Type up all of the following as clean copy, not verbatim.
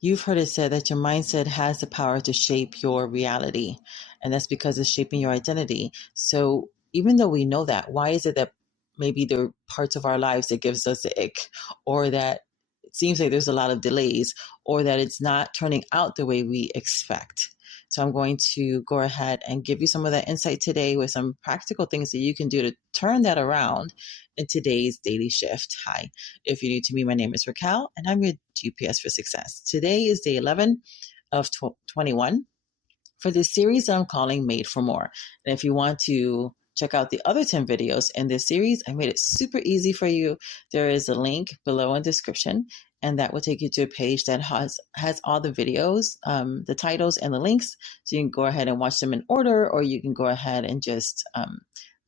You've heard it said that your mindset has the power to shape your reality, and that's because it's shaping your identity. So even though we know that, why is it that maybe there are parts of our lives that gives us the ick, or that it seems like there's a lot of delays, or that it's not turning out the way we expect? So I'm going to go ahead and give you some of that insight today with some practical things that you can do to turn that around in today's daily shift. Hi, if you're new to me, my name is Raquel, and I'm your GPS for success. Today is day 11 of 21 for this series that I'm calling Made for More. And if you want to check out the other 10 videos in this series, I made it super easy for you. There is a link below in the description, and that will take you to a page that has all the videos, the titles and the links. So you can go ahead and watch them in order, or you can go ahead and just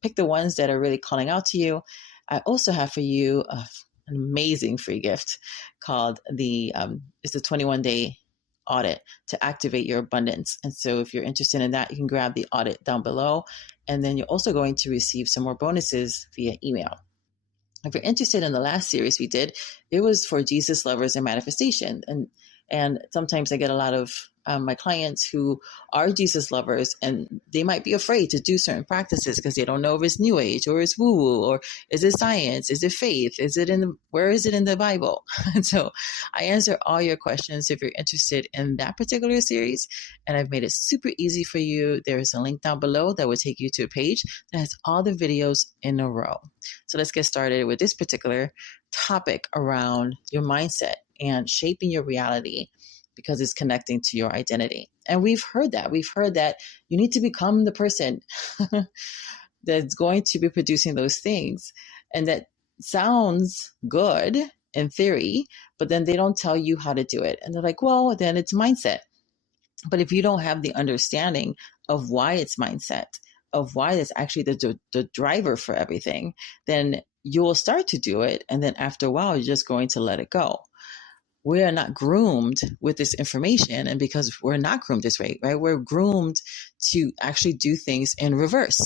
pick the ones that are really calling out to you. I also have for you an amazing free gift called it's a 21-day audit to activate your abundance. And so if you're interested in that, you can grab the audit down below. And then you're also going to receive some more bonuses via email. If you're interested in the last series we did, it was for Jesus lovers and manifestation. And sometimes I get a lot of my clients who are Jesus lovers, and they might be afraid to do certain practices because they don't know if it's New Age or it's woo-woo, or is it science? Is it faith? Where is it in the Bible? And so I answer all your questions if you're interested in that particular series, and I've made it super easy for you. There's a link down below that will take you to a page that has all the videos in a row. So let's get started with this particular topic around your mindset and shaping your reality, because it's connecting to your identity. And we've heard that. We've heard that you need to become the person that's going to be producing those things. And that sounds good in theory, but then they don't tell you how to do it. And they're like, well, then it's mindset. But if you don't have the understanding of why it's mindset, of why it's actually the driver for everything, then you will start to do it. And then after a while, you're just going to let it go. We are not groomed with this information. And because we're not groomed this way, right? We're groomed to actually do things in reverse,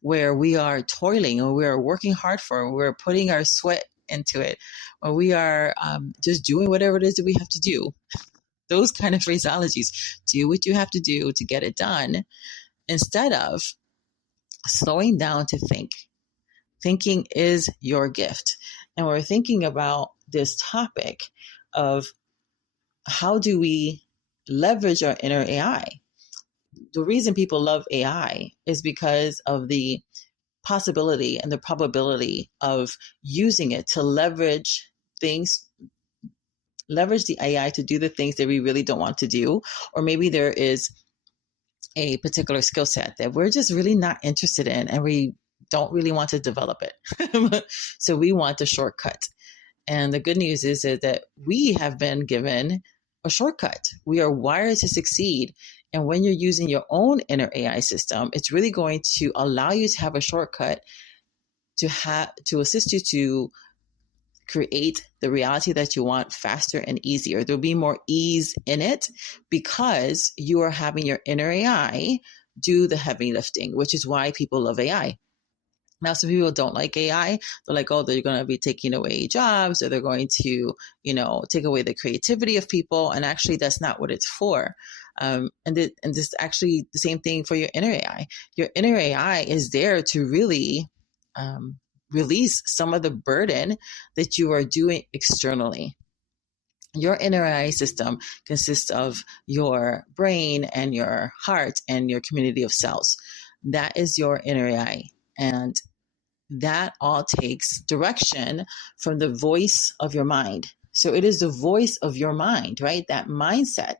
where we are toiling or we are working hard for, we're putting our sweat into it, or we are just doing whatever it is that we have to do. Those kind of phraseologies, do what you have to do to get it done, instead of slowing down to think. Thinking is your gift. And we're thinking about this topic of how do we leverage our inner AI? The reason people love AI is because of the possibility and the probability of using it to leverage things, leverage the AI to do the things that we really don't want to do. Or maybe there is a particular skill set that we're just really not interested in, and we don't really want to develop it. So we want a shortcut. And the good news is that we have been given a shortcut. We are wired to succeed. And when you're using your own inner AI system, it's really going to allow you to have a shortcut to assist you to create the reality that you want faster and easier. There'll be more ease in it because you are having your inner AI do the heavy lifting, which is why people love AI. Now, some people don't like AI. They're like, oh, they're going to be taking away jobs, or they're going to, take away the creativity of people. And actually, that's not what it's for. And this actually the same thing for your inner AI. Your inner AI is there to really release some of the burden that you are doing externally. Your inner AI system consists of your brain and your heart and your community of cells. That is your inner AI. And that all takes direction from the voice of your mind. So it is the voice of your mind, right? That mindset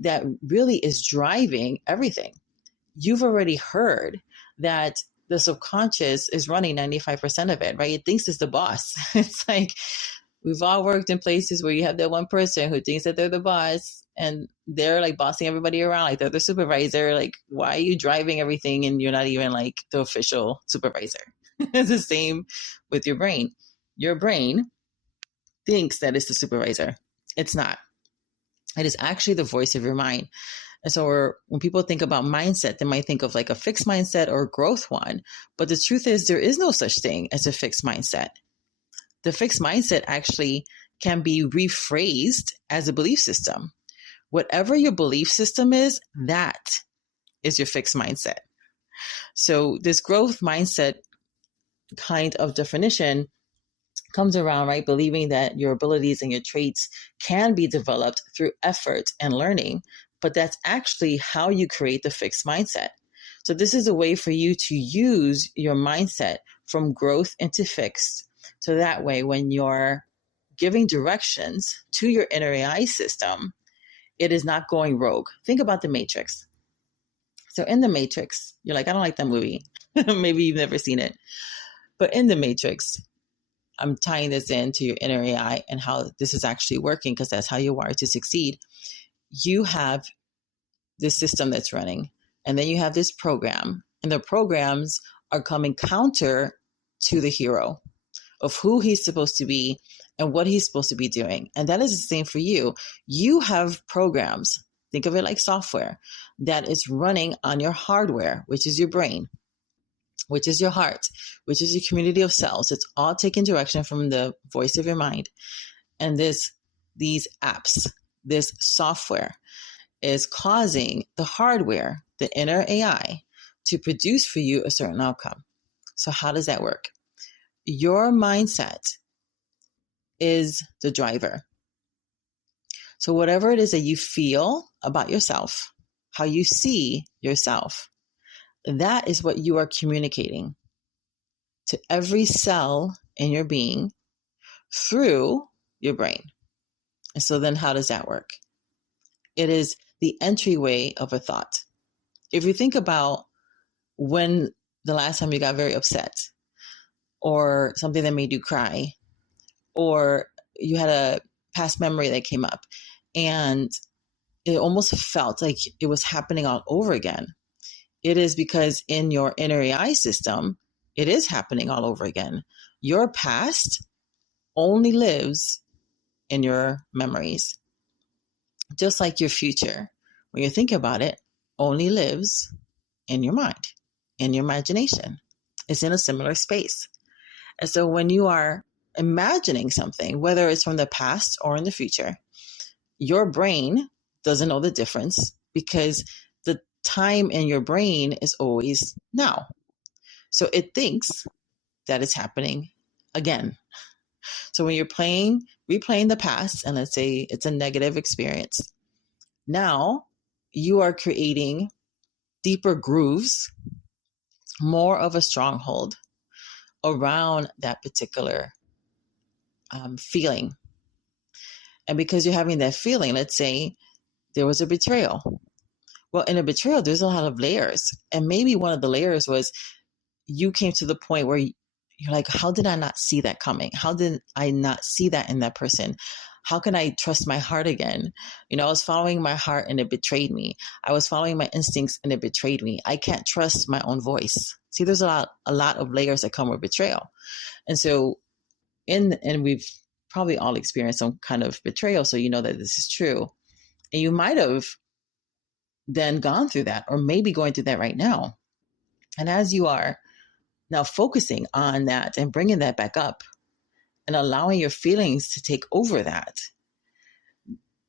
that really is driving everything. You've already heard that the subconscious is running 95% of it, right? It thinks it's the boss. It's like we've all worked in places where you have that one person who thinks that they're the boss, and they're like bossing everybody around like they're the supervisor. Like, why are you driving everything and you're not even like the official supervisor? It's the same with your brain. Your brain thinks that it's the supervisor. It's not. It is actually the voice of your mind. And so when people think about mindset, they might think of like a fixed mindset or a growth one. But the truth is there is no such thing as a fixed mindset. The fixed mindset actually can be rephrased as a belief system. Whatever your belief system is, that is your fixed mindset. So this growth mindset kind of definition comes around, right? Believing that your abilities and your traits can be developed through effort and learning, but that's actually how you create the fixed mindset. So this is a way for you to use your mindset from growth into fixed. So that way, when you're giving directions to your inner AI system, it is not going rogue. Think about the Matrix. So in the Matrix, you're like, I don't like that movie. Maybe you've never seen it. But in the Matrix, I'm tying this into your inner AI and how this is actually working, because that's how you're wired to succeed. You have this system that's running, and then you have this program, and the programs are coming counter to the hero of who he's supposed to be and what he's supposed to be doing. And that is the same for you. You have programs, think of it like software, that is running on your hardware, which is your brain, which is your heart, which is your community of cells. It's all taking direction from the voice of your mind. And these apps, this software is causing the hardware, the inner AI, to produce for you a certain outcome. So how does that work? Your mindset is the driver. So whatever it is that you feel about yourself, how you see yourself, that is what you are communicating to every cell in your being through your brain. And so then how does that work? It is the entryway of a thought. If you think about when the last time you got very upset, or something that made you cry, or you had a past memory that came up and it almost felt like it was happening all over again, it is because in your inner AI system, it is happening all over again. Your past only lives in your memories, just like your future, when you think about it, only lives in your mind, in your imagination. It's in a similar space. And so when you are imagining something, whether it's from the past or in the future, your brain doesn't know the difference, because the time in your brain is always now. So it thinks that it's happening again. So when you're replaying the past, and let's say it's a negative experience, now you are creating deeper grooves, more of a stronghold around that particular feeling. And because you're having that feeling, let's say there was a betrayal. Well, in a betrayal, there's a lot of layers. And maybe one of the layers was you came to the point where you're like, how did I not see that coming? How did I not see that in that person? How can I trust my heart again? I was following my heart and it betrayed me. I was following my instincts and it betrayed me. I can't trust my own voice. See, there's a lot of layers that come with betrayal. And so and we've probably all experienced some kind of betrayal, so you know that this is true. And you might have then gone through that, or maybe going through that right now. And as you are now focusing on that and bringing that back up and allowing your feelings to take over that,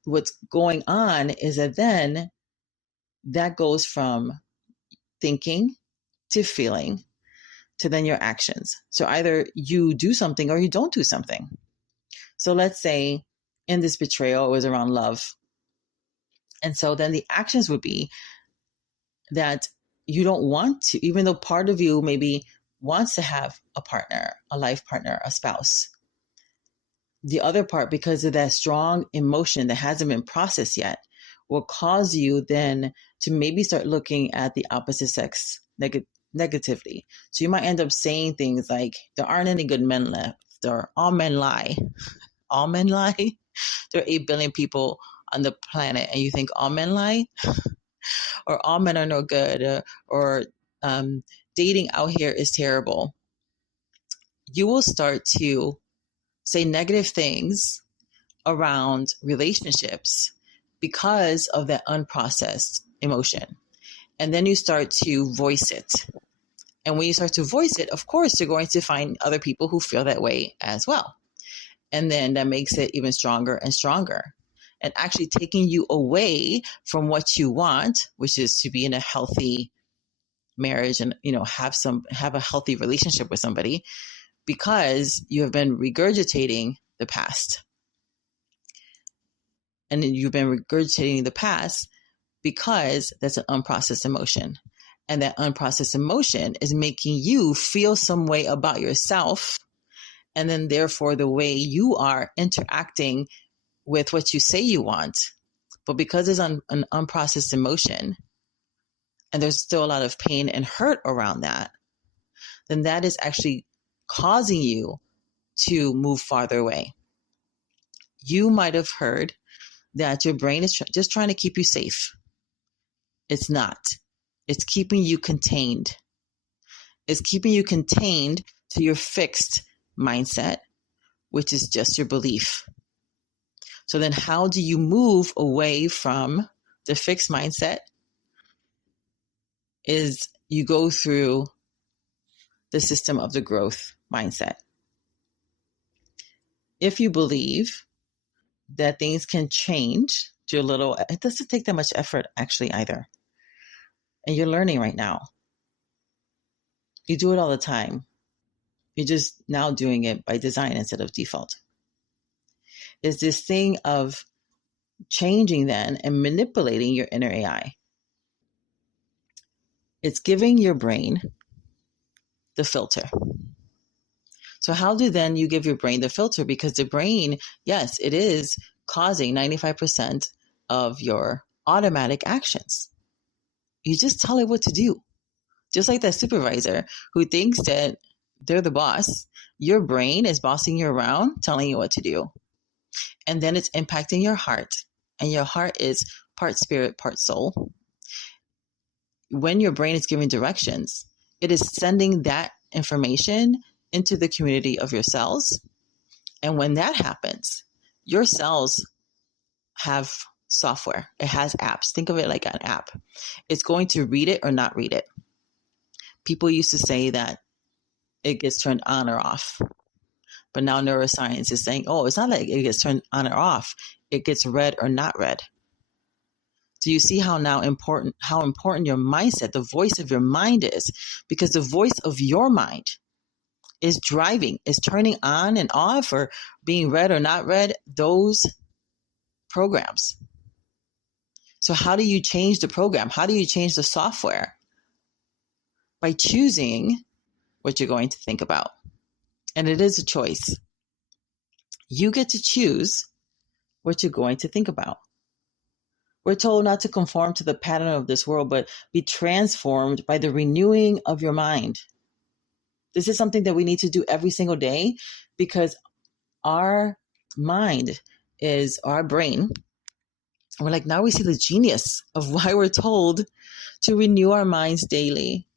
what's going on is that then that goes from thinking to feeling to then your actions. So either you do something or you don't do something. So let's say in this betrayal, it was around love. And so then the actions would be that you don't want to, even though part of you maybe wants to have a partner, a life partner, a spouse. The other part, because of that strong emotion that hasn't been processed yet, will cause you then to maybe start looking at the opposite sex negatively. So you might end up saying things like, there aren't any good men left, or all men lie. All men lie? There are 8 billion people on the planet, and you think all men lie? Or all men are no good, or dating out here is terrible. You will start to say negative things around relationships because of that unprocessed emotion. And then you start to voice it. And when you start to voice it, of course, you're going to find other people who feel that way as well. And then that makes it even stronger and stronger, and actually taking you away from what you want, which is to be in a healthy marriage and, have a healthy relationship with somebody, because you have been regurgitating the past. And you've been regurgitating the past because that's an unprocessed emotion. And that unprocessed emotion is making you feel some way about yourself. And then therefore the way you are interacting with what you say you want. But because it's an unprocessed emotion, and there's still a lot of pain and hurt around that, then that is actually causing you to move farther away. You might have heard that your brain is just trying to keep you safe. It's not. It's keeping you contained. It's keeping you contained to your fixed mindset, which is just your belief. So then how do you move away from the fixed mindset? Is you go through the system of the growth mindset. If you believe that things can change to a little, it doesn't take that much effort actually either. And you're learning right now. You do it all the time. You're just now doing it by design instead of default. Is this thing of changing then and manipulating your inner AI. It's giving your brain the filter. So how do then you give your brain the filter? Because the brain, yes, it is causing 95% of your automatic actions. You just tell it what to do. Just like that supervisor who thinks that they're the boss, your brain is bossing you around, telling you what to do. And then it's impacting your heart. And your heart is part spirit, part soul. When your brain is giving directions, it is sending that information into the community of your cells. And when that happens, your cells have software. It has apps. Think of it like an app. It's going to read it or not read it. People used to say that it gets turned on or off. But now neuroscience is saying, oh, it's not like it gets turned on or off. It gets read or not read. Do you see how important your mindset, the voice of your mind is? Because the voice of your mind is driving, is turning on and off, or being read or not read, those programs. So how do you change the program? How do you change the software? By choosing what you're going to think about. And it is a choice. You get to choose what you're going to think about. We're told not to conform to the pattern of this world, but be transformed by the renewing of your mind. This is something that we need to do every single day, because our mind is our brain. We're like, now we see the genius of why we're told to renew our minds daily.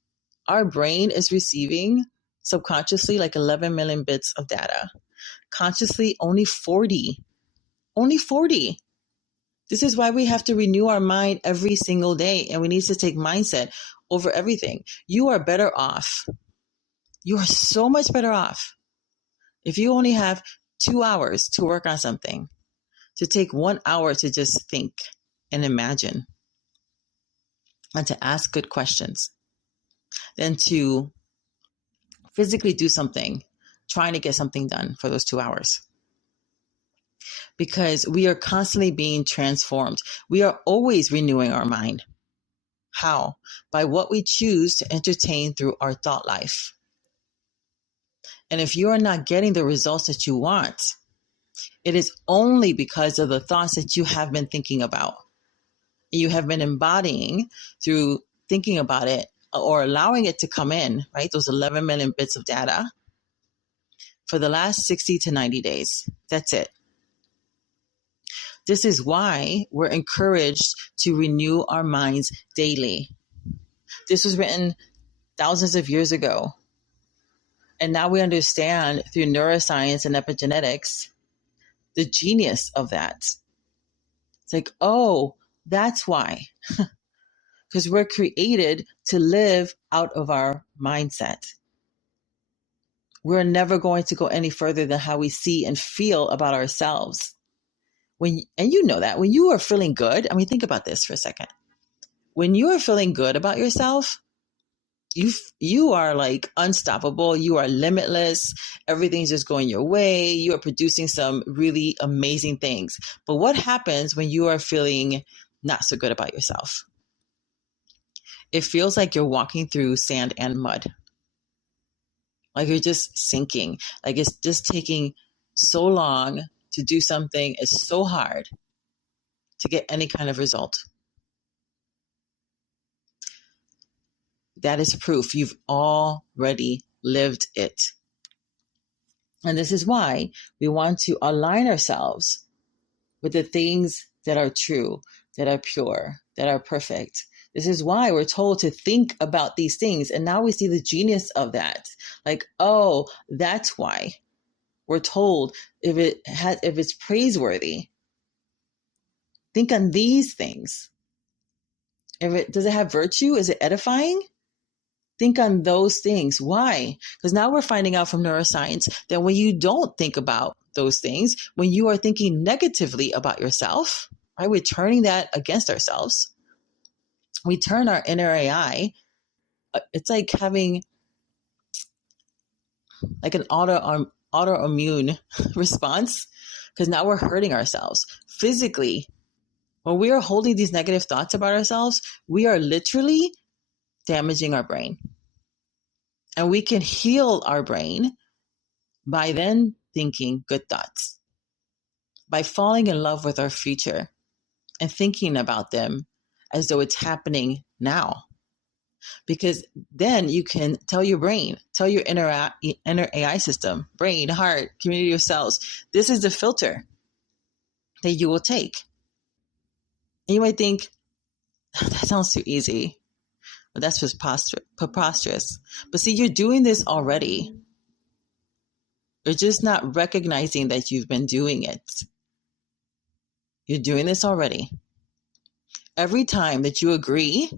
Our brain is receiving subconsciously like 11 million bits of data. Consciously, only 40. Only 40. This is why we have to renew our mind every single day, and we need to take mindset over everything. You are better off. You are so much better off if you only have 2 hours to work on something, to take 1 hour to just think and imagine and to ask good questions, than to physically do something, trying to get something done for those 2 hours. Because we are constantly being transformed. We are always renewing our mind. How? By what we choose to entertain through our thought life. And if you are not getting the results that you want, it is only because of the thoughts that you have been thinking about. You have been embodying through thinking about it or allowing it to come in, right? Those 11 million bits of data for the last 60 to 90 days. That's it. This is why we're encouraged to renew our minds daily. This was written thousands of years ago. And now we understand through neuroscience and epigenetics the genius of that. It's like, oh, that's why. Because we're created to live out of our mindset. we're never going to go any further than how we see and feel about ourselves. And you know that when you are feeling good, I mean, think about this for a second. When you are feeling good about yourself, you are like unstoppable. You are limitless. Everything's just going your way. You are producing some really amazing things. But what happens when you are feeling not so good about yourself? It feels like you're walking through sand and mud. Like you're just sinking. Like it's just taking so long to do something. It's so hard to get any kind of result. That is proof you've already lived it. And this is why we want to align ourselves with the things that are true, that are pure, that are perfect. This is why we're told to think about these things. And now we see the genius of that. Like, oh, that's why we're told if it's praiseworthy, think on these things. Does it have virtue? Is it edifying? Think on those things. Why? Because now we're finding out from neuroscience that when you don't think about those things, when you are thinking negatively about yourself, right, we're turning that against ourselves. We turn our inner AI. It's like having like an autoimmune response, because now we're hurting ourselves physically. When we are holding these negative thoughts about ourselves, we are literally damaging our brain. And we can heal our brain by then thinking good thoughts, by falling in love with our future and thinking about them as though it's happening now. Because then you can tell your brain, tell your inner AI system, brain, heart, community of cells, this is the filter that you will take. And you might think, that sounds too easy. But that's just preposterous. But see, you're doing this already. You're just not recognizing that you've been doing it. You're doing this already. Every time that you agree,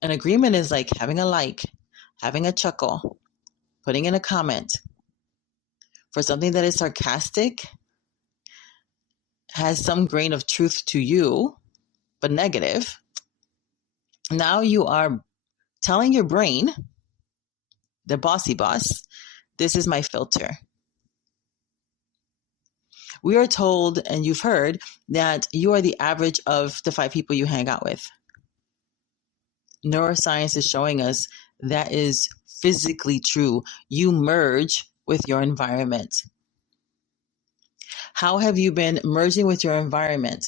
an agreement is like having a like, having a chuckle, putting in a comment for something that is sarcastic, has some grain of truth to you, but negative. Now you are telling your brain, the bossy boss, this is my filter. We are told, and you've heard, that you are the average of the 5 people you hang out with. Neuroscience is showing us that is physically true. You merge with your environment. How have you been merging with your environment?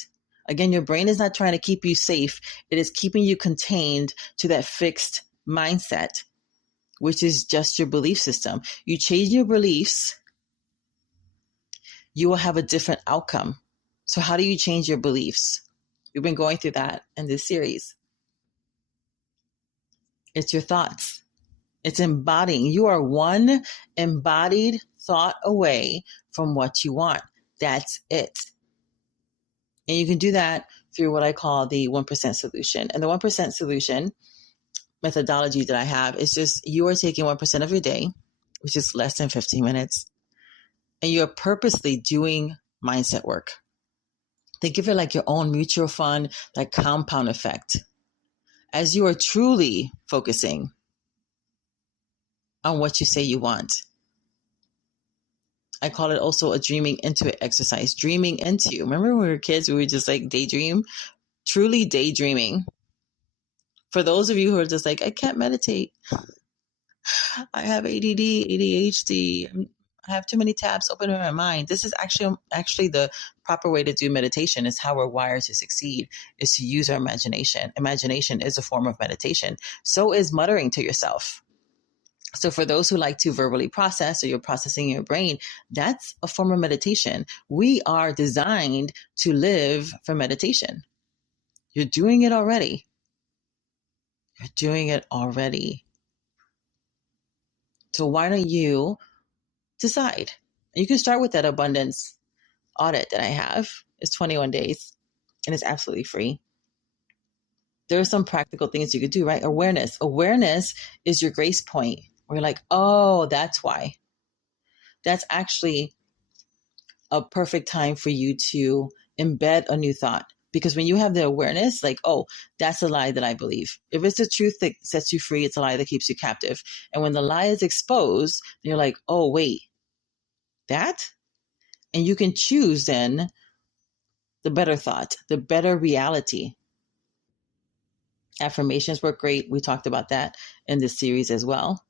Again, your brain is not trying to keep you safe. It is keeping you contained to that fixed mindset, which is just your belief system. You change your beliefs, you will have a different outcome. So how do you change your beliefs? We've been going through that in this series. It's your thoughts. It's embodying. You are one embodied thought away from what you want. That's it. And you can do that through what I call the 1% solution. And the 1% solution methodology that I have is just you are taking 1% of your day, which is less than 15 minutes, and you're purposely doing mindset work. Think of it like your own mutual fund, that compound effect. As you are truly focusing on what you say you want. I call it also a dreaming into it exercise. Dreaming into. Remember when we were kids, we would just like daydream? Truly daydreaming. For those of you who are just like, I can't meditate. I have ADD, ADHD. I have too many tabs open in my mind. This is actually the proper way to do meditation. Is how we're wired to succeed, is to use our imagination. Imagination is a form of meditation. So is muttering to yourself. So for those who like to verbally process, or you're processing in your brain, that's a form of meditation. We are designed to live for meditation. You're doing it already. You're doing it already. So why don't you decide? You can start with that abundance audit that I have. It's 21 days and it's absolutely free. There are some practical things you could do, right? Awareness. Awareness is your grace point We're like, oh, that's why. That's actually a perfect time for you to embed a new thought. Because when you have the awareness, like, oh, that's a lie that I believe. If it's the truth that sets you free, it's a lie that keeps you captive. And when the lie is exposed, you're like, oh, wait, that? And you can choose then the better thought, the better reality. Affirmations work great. We talked about that in this series as well.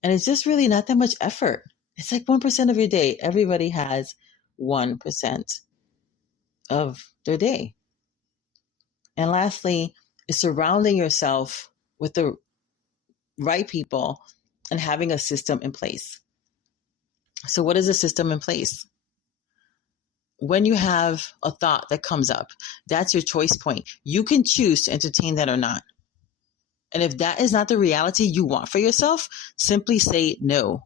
And it's just really not that much effort. It's like 1% of your day. Everybody has 1% of their day. And lastly, is surrounding yourself with the right people and having a system in place. So what is a system in place? When you have a thought that comes up, that's your choice point. You can choose to entertain that or not. And if that is not the reality you want for yourself, simply say no.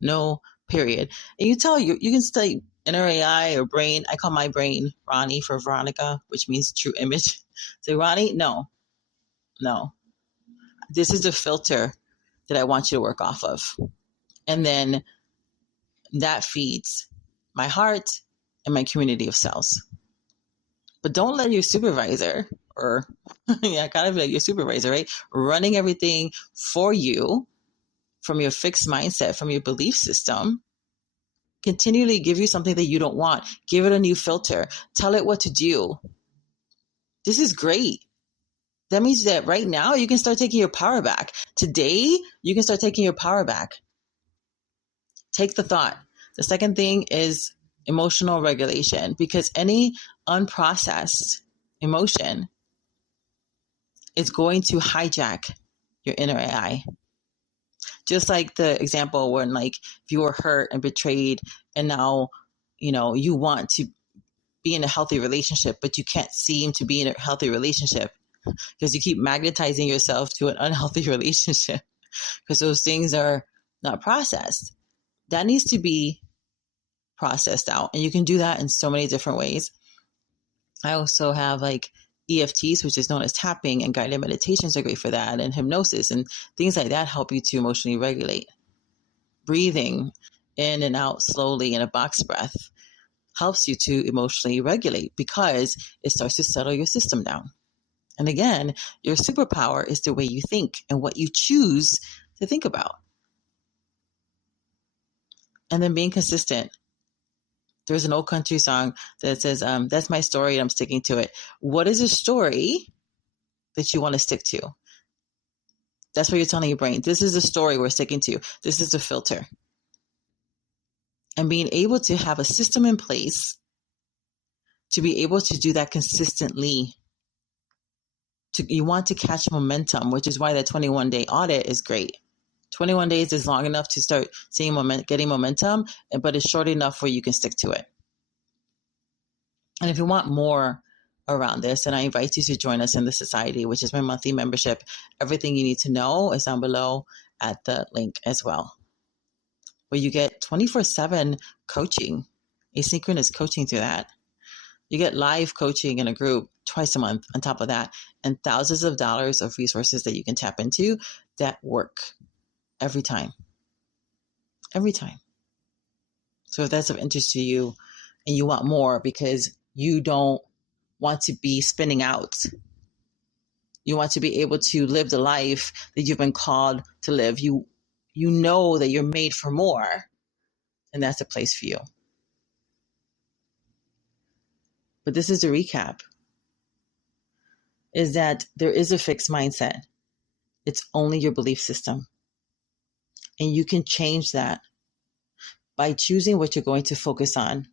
No, period. And you can say inner AI or brain. I call my brain Ronnie for Veronica, which means true image. Say, Ronnie, no. This is the filter that I want you to work off of. And then that feeds my heart and my community of cells. But don't let your supervisor, or kind of like your supervisor, right? Running everything for you from your fixed mindset, from your belief system, continually give you something that you don't want. Give it a new filter. Tell it what to do. This is great. That means that right now you can start taking your power back. Today, you can start taking your power back. Take the thought. The second thing is emotional regulation, because any unprocessed emotion is going to hijack your inner AI. Just like the example when, like, if you were hurt and betrayed and now, you want to be in a healthy relationship, but you can't seem to be in a healthy relationship because you keep magnetizing yourself to an unhealthy relationship because those things are not processed. That needs to be processed out. And you can do that in so many different ways. I also have like EFTs, which is known as tapping, and guided meditations are great for that, and hypnosis and things like that help you to emotionally regulate. Breathing in and out slowly in a box breath helps you to emotionally regulate because it starts to settle your system down. And again, your superpower is the way you think and what you choose to think about. And then being consistent. There's an old country song that says, that's my story and I'm sticking to it. What is a story that you want to stick to? That's what you're telling your brain. This is the story we're sticking to. This is the filter. And being able to have a system in place to be able to do that consistently. You want to catch momentum, which is why that 21-day audit is great. 21 days is long enough to start seeing getting momentum, but it's short enough where you can stick to it. And if you want more around this, then I invite you to join us in the society, which is my monthly membership. Everything you need to know is down below at the link as well, where you get 24/7 coaching, asynchronous coaching through that. You get live coaching in a group twice a month on top of that, and thousands of dollars of resources that you can tap into that work every time. Every time. So if that's of interest to you and you want more because you don't want to be spinning out, you want to be able to live the life that you've been called to live, you know that you're made for more, and that's a place for you. But this is a recap, is that there is a fixed mindset. It's only your belief system. And you can change that by choosing what you're going to focus on.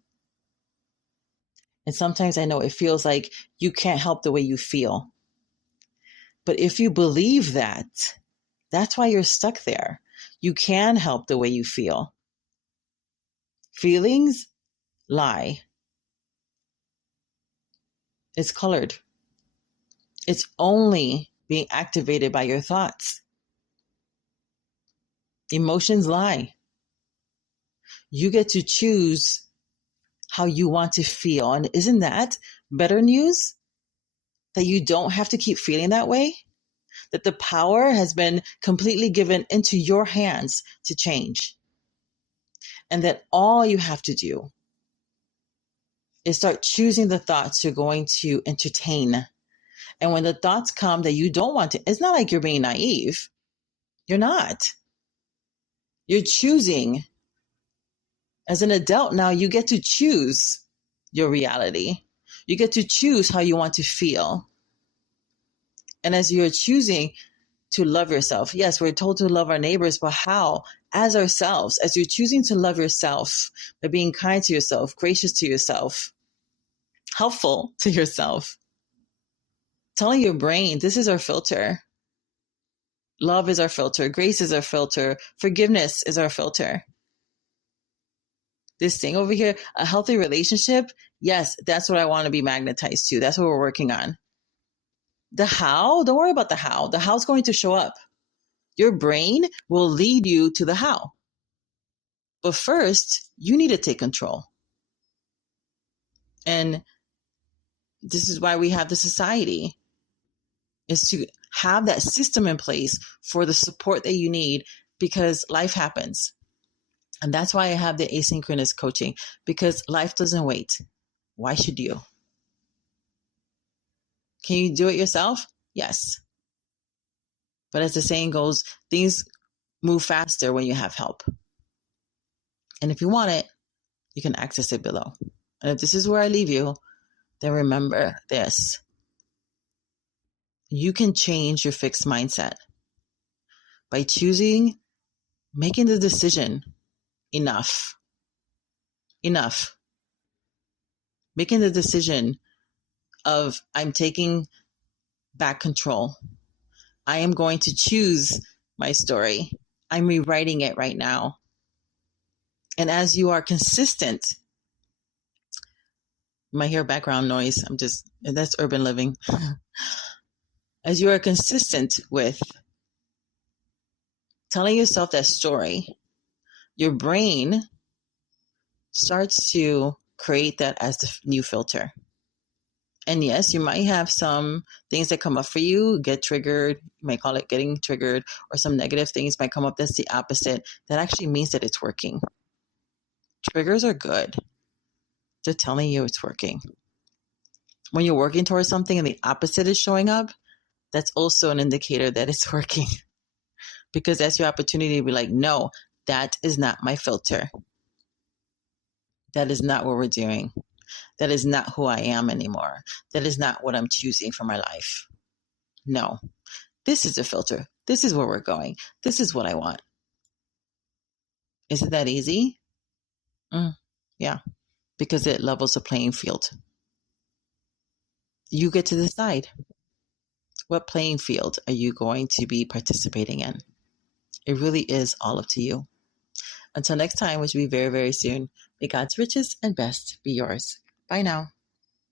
And sometimes I know it feels like you can't help the way you feel. But if you believe that, that's why you're stuck there. You can help the way you feel. Feelings lie. It's colored. It's only being activated by your thoughts. Emotions lie. You get to choose how you want to feel. And isn't that better news? That you don't have to keep feeling that way? that the power has been completely given into your hands to change. And that all you have to do is start choosing the thoughts you're going to entertain. And when the thoughts come that you don't want to, it's not like you're being naive. You're not. You're choosing. As an adult now, you get to choose your reality. You get to choose how you want to feel. And as you're choosing to love yourself, yes, we're told to love our neighbors, but how? As ourselves. As you're choosing to love yourself by being kind to yourself, gracious to yourself, helpful to yourself, telling your brain, this is our filter. Love is our filter. Grace is our filter. Forgiveness is our filter. This thing over here, a healthy relationship, yes, that's what I want to be magnetized to. That's what we're working on. The how, don't worry about the how. The how's going to show up. Your brain will lead you to the how. But first, you need to take control. And this is why we have the society, is to have that system in place for the support that you need, because life happens. And that's why I have the asynchronous coaching, because life doesn't wait. Why should you? Can you do it yourself? Yes. But as the saying goes, things move faster when you have help. And if you want it, you can access it below. And if this is where I leave you, then remember this. You can change your fixed mindset by choosing, making the decision, enough. Making the decision of, I'm taking back control. I am going to choose my story. I'm rewriting it right now. And as you are consistent, you might hear background noise. That's urban living. As you are consistent with telling yourself that story, your brain starts to create that as the new filter. And yes, you might have some things that come up for you, get triggered. You might call it getting triggered, or some negative things might come up that's the opposite. That actually means that it's working. Triggers are good. They're telling you it's working. When you're working towards something and the opposite is showing up, that's also an indicator that it's working. Because that's your opportunity to be like, no, that is not my filter. That is not what we're doing. That is not who I am anymore. That is not what I'm choosing for my life. No, this is a filter. This is where we're going. This is what I want. Is it that easy? Yeah, because it levels the playing field. You get to decide, what playing field are you going to be participating in? It really is all up to you. Until next time, which will be very, very soon, may God's richest and best be yours. Bye now.